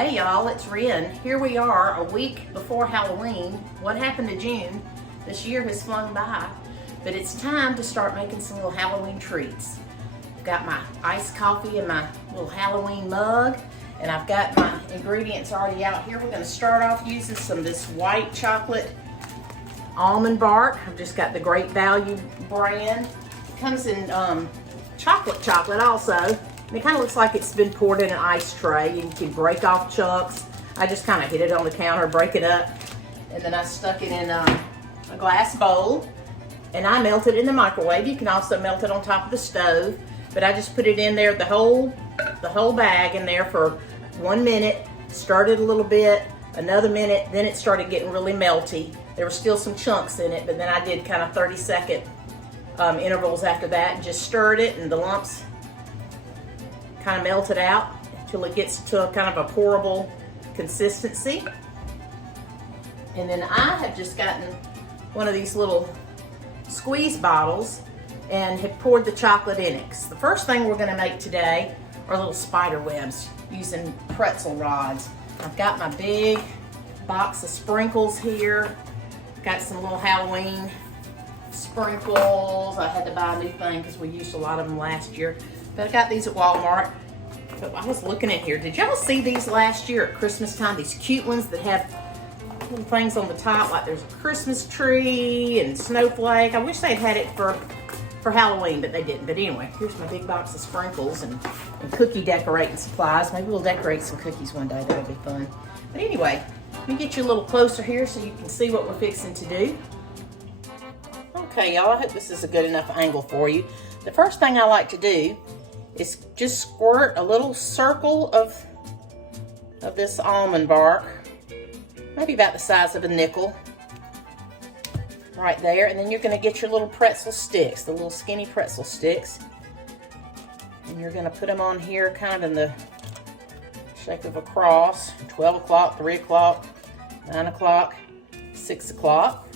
Hey y'all, it's Ren. Here we are a week before Halloween. What happened to June? This year has flown by, but it's time to start making some little Halloween treats. I've got my iced coffee in my little Halloween mug, and I've got my ingredients already out here. We're gonna start off using some of this white chocolate almond bark. I've just got the Great Value brand. It comes in chocolate also. And it kind of looks like it's been poured in an ice tray. You can break off chunks. I just kind of hit it on the counter, break it up, and then I stuck it in a glass bowl, and I melted it in the microwave. You can also melt it on top of the stove, but I just put it in there, the whole bag in there for 1 minute, stirred it a little bit, another minute, then it started getting really melty. There were still some chunks in it, but then I did kind of 30-second intervals after that, and just stirred it, and the lumps kind of melted out until it gets to a kind of a pourable consistency. And then I have just gotten one of these little squeeze bottles and have poured the chocolate in it. The first thing we're going to make today are little spider webs using pretzel rods. I've got my big box of sprinkles here. Got some little Halloween sprinkles. I had to buy a new thing because we used a lot of them last year. But I got these at Walmart. But I was looking in here. Did y'all see these last year at Christmas time? These cute ones that have little things on the top, like there's a Christmas tree and snowflake. I wish they'd had it for Halloween, but they didn't. But anyway, here's my big box of sprinkles and cookie decorating supplies. Maybe we'll decorate some cookies one day. That'll be fun. But anyway, let me get you a little closer here so you can see what we're fixing to do. Okay, y'all, I hope this is a good enough angle for you. The first thing I like to do is just squirt a little circle of this almond bark, maybe about the size of a nickel, right there. And then you're going to get your little pretzel sticks, the little skinny pretzel sticks, and you're going to put them on here kind of in the shape of a cross. 12 o'clock, 3 o'clock, 9 o'clock, 6 o'clock.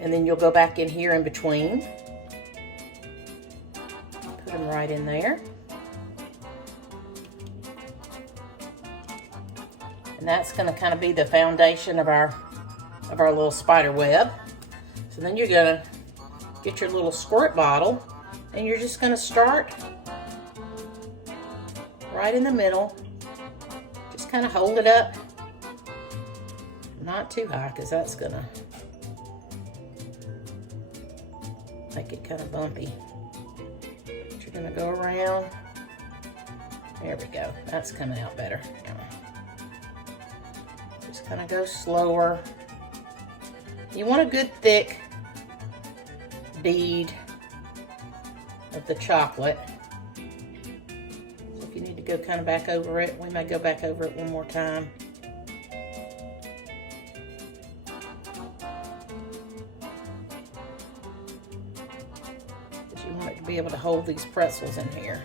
And then you'll go back in here in between. Put them right in there. And that's going to kind of be the foundation of our little spider web. So then you're going to get your little squirt bottle, and you're just going to start right in the middle. Just kind of hold it up. Not too high, because that's going to make it kind of bumpy. But you're going to go around. There we go. That's coming out better. Just kind of go slower. You want a good thick bead of the chocolate. So if you need to go kind of back over it, we may go back over it one more time. Because you want it to be able to hold these pretzels in here.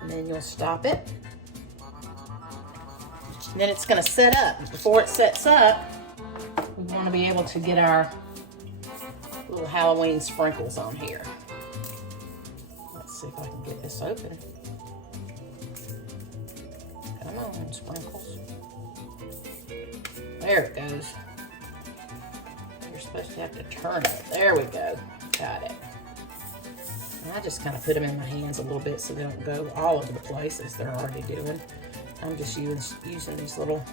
And then you'll stop it. And then it's going to set up. Before it sets up, we want to be able to get our little Halloween sprinkles on here. Let's see if I can get this open. Come on, sprinkles. There it goes. You're supposed to have to turn it. There we go. Got it. And I just kind of put them in my hands a little bit so they don't go all over the place as they're already doing. I'm just using these little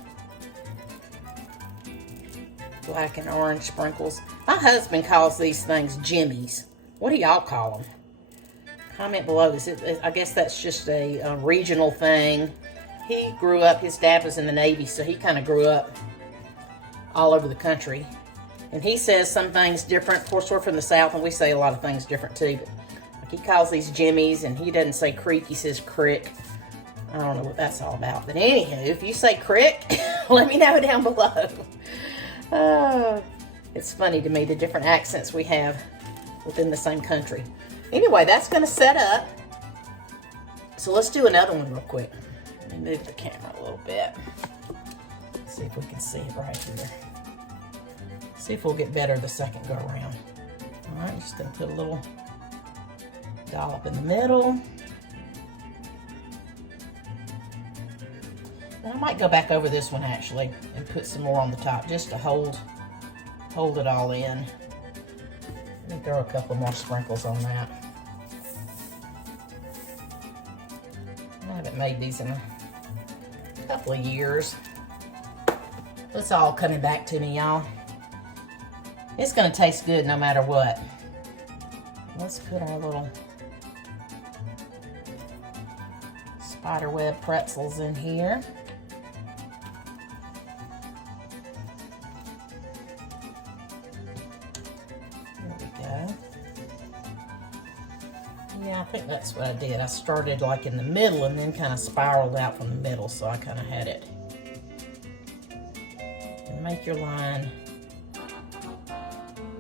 black and orange sprinkles. My husband calls these things jimmies. What do y'all call them? Comment below. I guess that's just a regional thing. He grew up, his dad was in the Navy, so he kind of grew up all over the country. And he says some things different. Of course, we're from the South, and we say a lot of things different too. But like, he calls these jimmies, and he doesn't say creek, he says crick. I don't know what that's all about. But anywho, if you say crick, let me know down below. It's funny to me, the different accents we have within the same country. Anyway, that's going to set up. So let's do another one real quick. Let me move the camera a little bit. Let's see if we can see it right here. See if we'll get better the second go around. All right, just going to put a little dollop in the middle. might go back over this one actually and put some more on the top just to hold it all in. Let me throw a couple more sprinkles on that. I haven't made these in a couple of years. It's all coming back to me, y'all. It's gonna taste good no matter what. Let's put our little spiderweb pretzels in here. There we go. Yeah, I think that's what I did. I started like in the middle and then kind of spiraled out from the middle, so I kind of had it. And make your line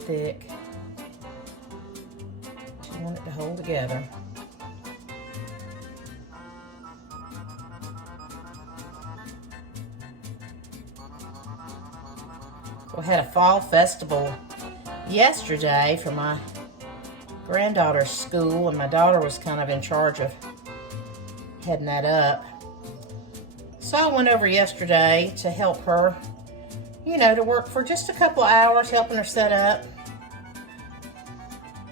thick. You want it to hold together. We had a fall festival yesterday for my granddaughter's school, and my daughter was kind of in charge of heading that up. So I went over yesterday to help her, you know, to work for just a couple of hours, helping her set up.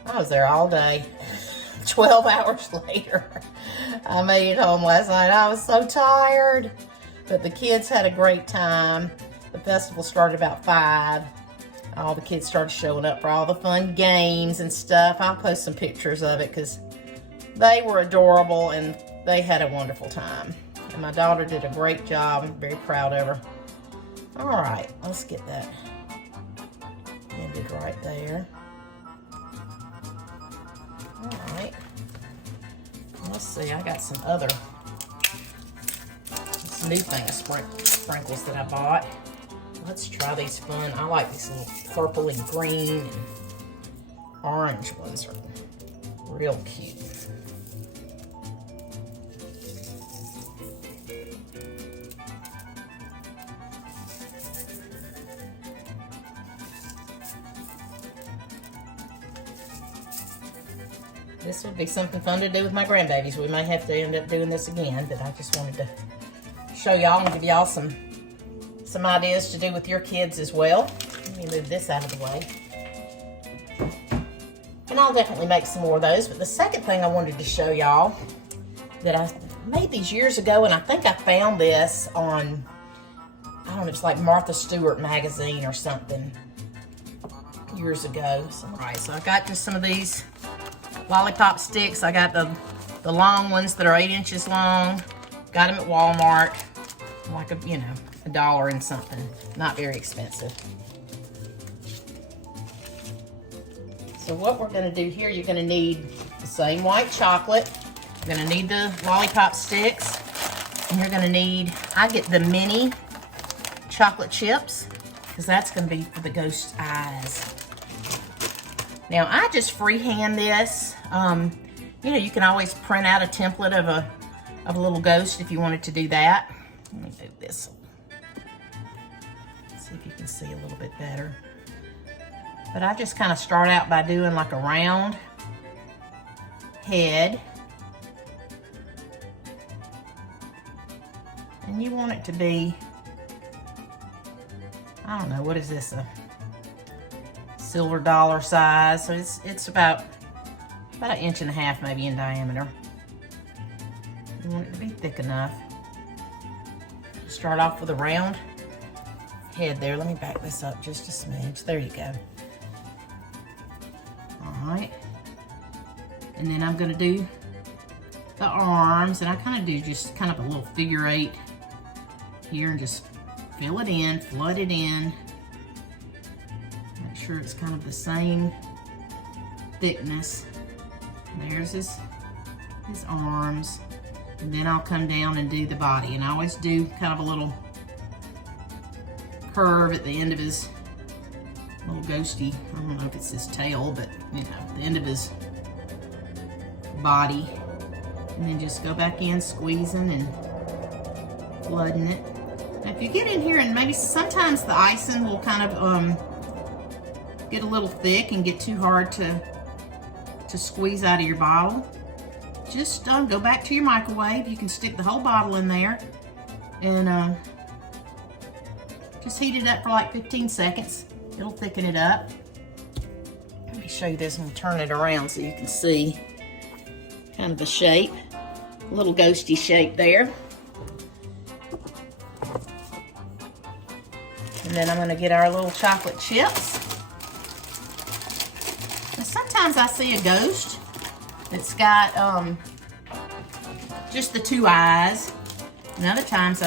I was there all day. 12 hours later, I made it home last night. I was so tired, but the kids had a great time. The festival started about 5. All the kids started showing up for all the fun games and stuff. I'll post some pictures of it because they were adorable and they had a wonderful time. And my daughter did a great job. I'm very proud of her. All right, let's get that ended right there. All right, let's see, I got some other, this new thing of sprinkles that I bought. Let's try these fun. I like these little purple and green and orange ones are real cute. This would be something fun to do with my grandbabies. We may have to end up doing this again, but I just wanted to show y'all and give y'all some ideas to do with your kids as well. Let me move this out of the way. And I'll definitely make some more of those. But the second thing I wanted to show y'all that I made these years ago, and I think I found this on, I don't know, it's like Martha Stewart magazine or something years ago. So, all right, so I got just some of these lollipop sticks. I got the long ones that are 8 inches long. Got them at Walmart, like $1 and something. Not very expensive. So what we're gonna do here, you're gonna need the same white chocolate. You're gonna need the lollipop sticks. And you're gonna need, I get the mini chocolate chips, because that's gonna be for the ghost eyes. Now I just freehand this. You can always print out a template of a little ghost if you wanted to do that. Let me move this. See if you can see a little bit better. But I just kind of start out by doing like a round head. And you want it to be, I don't know, what is this, a silver dollar size? So it's about 1.5 inches maybe in diameter. You want it to be thick enough. Start off with a round head there. Let me back this up just a smidge. There you go. All right. And then I'm gonna do the arms, and I kind of do just kind of a little figure 8 here and just fill it in, flood it in. Make sure it's kind of the same thickness. There's his arms. And then I'll come down and do the body. And I always do kind of a little curve at the end of his little ghosty, I don't know if it's his tail, but the end of his body. And then just go back in, squeezing and flooding it. Now if you get in here and maybe sometimes the icing will kind of get a little thick and get too hard to squeeze out of your bottle. Just go back to your microwave. You can stick the whole bottle in there And just heat it up for like 15 seconds. It'll thicken it up. Let me show you this and turn it around so you can see kind of the shape. A little ghosty shape there. And then I'm gonna get our little chocolate chips. And sometimes I see a ghost that's got just the 2 eyes. And other times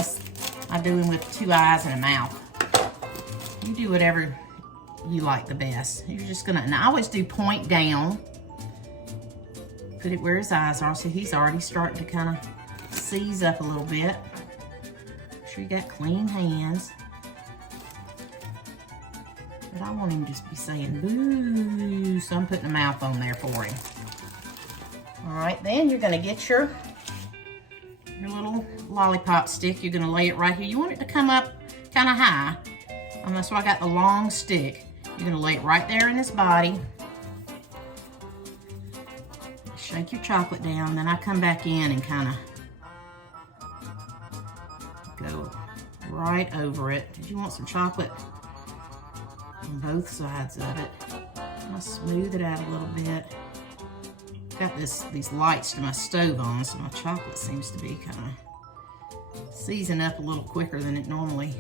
I do them with 2 eyes and a mouth. You do whatever you like the best. You're just gonna, and I always do point down. Put it where his eyes are, so he's already starting to kind of seize up a little bit. Make sure you got clean hands. But I want him to just be saying boo, so I'm putting a mouth on there for him. All right, then you're gonna get your little lollipop stick. You're gonna lay it right here. You want it to come up kind of high. That's why I got the long stick. You're gonna lay it right there in his body. Shake your chocolate down, then I come back in and kind of go right over it. Did you want some chocolate on both sides of it? I'm gonna smooth it out a little bit. Got these lights to my stove on, so my chocolate seems to be kind of season up a little quicker than it normally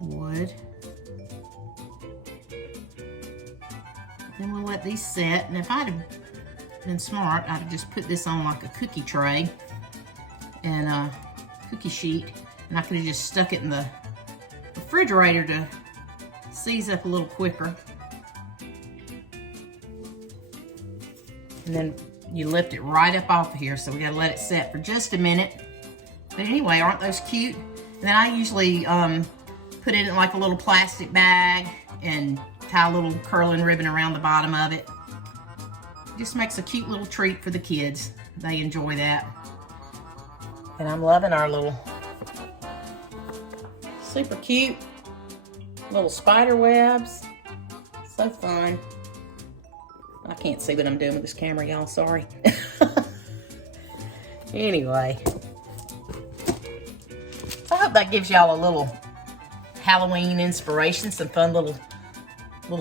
would. Then we'll let these set, and if I'd have been smart, I'd have just put this on like a cookie tray and a cookie sheet, and I could have just stuck it in the refrigerator to seize up a little quicker. And then you lift it right up off of here, so we gotta let it set for just a minute. But anyway, aren't those cute? And then I usually put it in like a little plastic bag and tie a little curling ribbon around the bottom of it. Just makes a cute little treat for the kids. They enjoy that. And I'm loving our little super cute little spider webs. So fun. I can't see what I'm doing with this camera, y'all, sorry. Anyway. I hope that gives y'all a little Halloween inspiration, some fun little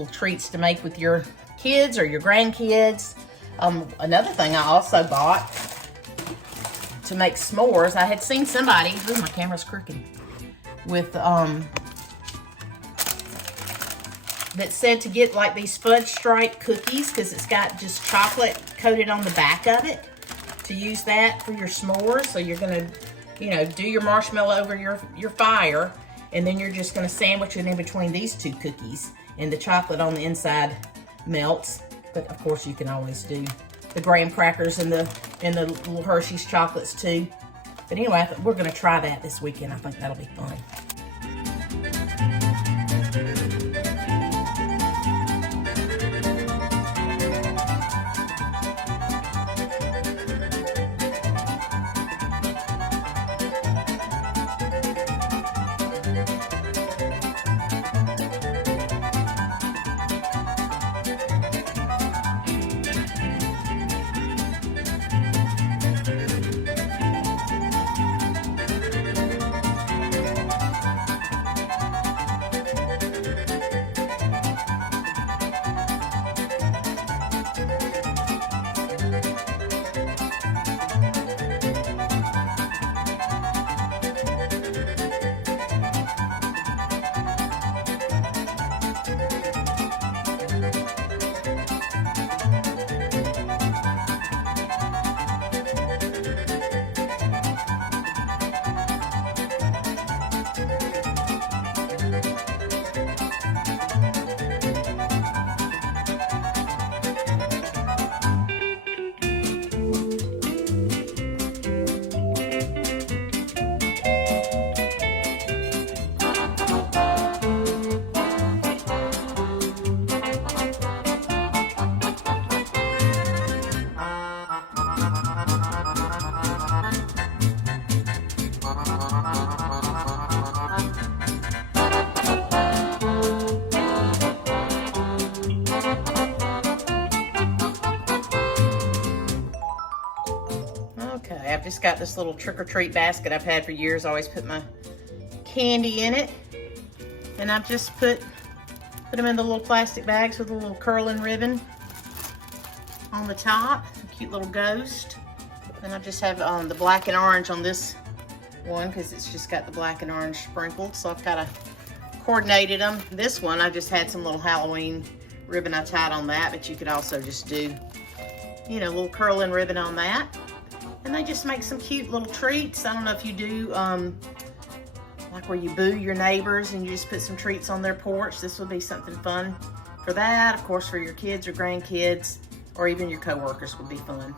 treats to make with your kids or your grandkids. Another thing I also bought to make s'mores, I had seen somebody, ooh, my camera's crooked, with, that said to get like these fudge stripe cookies because it's got just chocolate coated on the back of it, to use that for your s'mores. So you're gonna, you know, do your marshmallow over your fire, and then you're just gonna sandwich it in between these 2 cookies, and the chocolate on the inside melts. But of course you can always do the graham crackers and the little Hershey's chocolates too. But anyway, we're gonna try that this weekend. I think that'll be fun. I've just got this little trick-or-treat basket I've had for years. I always put my candy in it. And I've just put them in the little plastic bags with a little curling ribbon on the top. A cute little ghost. And I just have the black and orange on this one because it's just got the black and orange sprinkled. So I've kind of coordinated them. This one, I just had some little Halloween ribbon I tied on that, but you could also just do, you know, a little curling ribbon on that. And they just make some cute little treats. I don't know if you do, like where you boo your neighbors and you just put some treats on their porch. This would be something fun for that. Of course, for your kids or grandkids, or even your coworkers would be fun.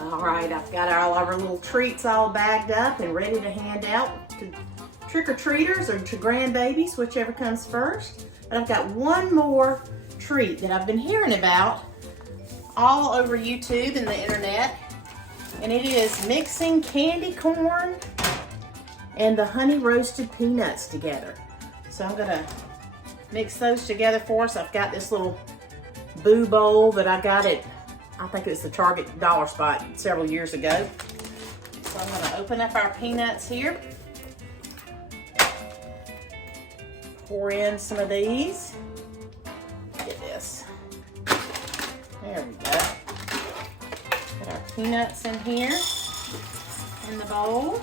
All right, I've got all of our little treats all bagged up and ready to hand out to trick-or-treaters or to grandbabies, whichever comes first. But I've got one more treat that I've been hearing about all over YouTube and the internet, and it is mixing candy corn and the honey roasted peanuts together. So I'm gonna mix those together for us. I've got this little boo bowl that I got at, I think it was the Target Dollar Spot several years ago. So I'm gonna open up our peanuts here. Pour in some of these. Get this. There we go. Put our peanuts in here in the bowl.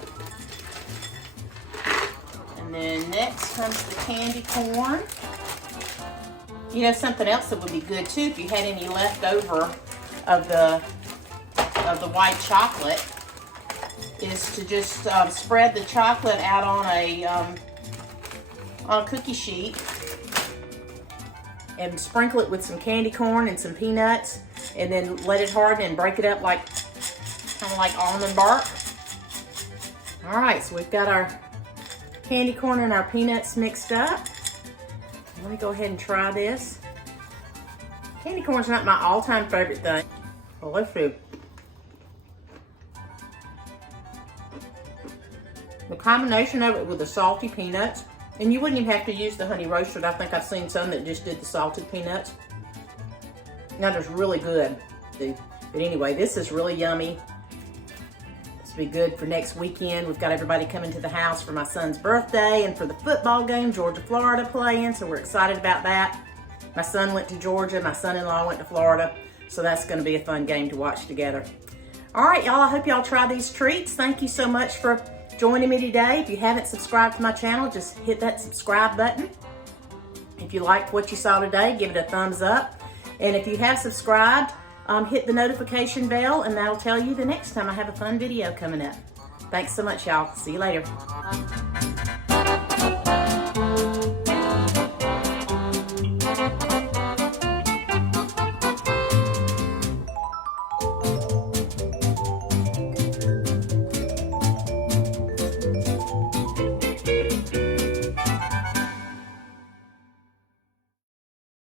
And then next comes the candy corn. You know, something else that would be good too, if you had any left over of the white chocolate, is to just spread the chocolate out on a cookie sheet and sprinkle it with some candy corn and some peanuts, and then let it harden and break it up like kind of like almond bark. All right, so we've got our candy corn and our peanuts mixed up. Let me go ahead and try this. Candy corn's not my all-time favorite thing. Well, let's see. The combination of it with the salty peanuts, and you wouldn't even have to use the honey roasted. I think I've seen some that just did the salted peanuts. Now, they're really good. But anyway, this is really yummy. This will be good for next weekend. We've got everybody coming to the house for my son's birthday and for the football game, Georgia, Florida playing. So we're excited about that. My son went to Georgia. My son-in-law went to Florida. So that's going to be a fun game to watch together. All right, y'all. I hope y'all try these treats. Thank you so much for joining me today. If you haven't subscribed to my channel, just hit that subscribe button. If you liked what you saw today, give it a thumbs up. And if you have subscribed, hit the notification bell, and that'll tell you the next time I have a fun video coming up. Thanks so much, y'all. See you later.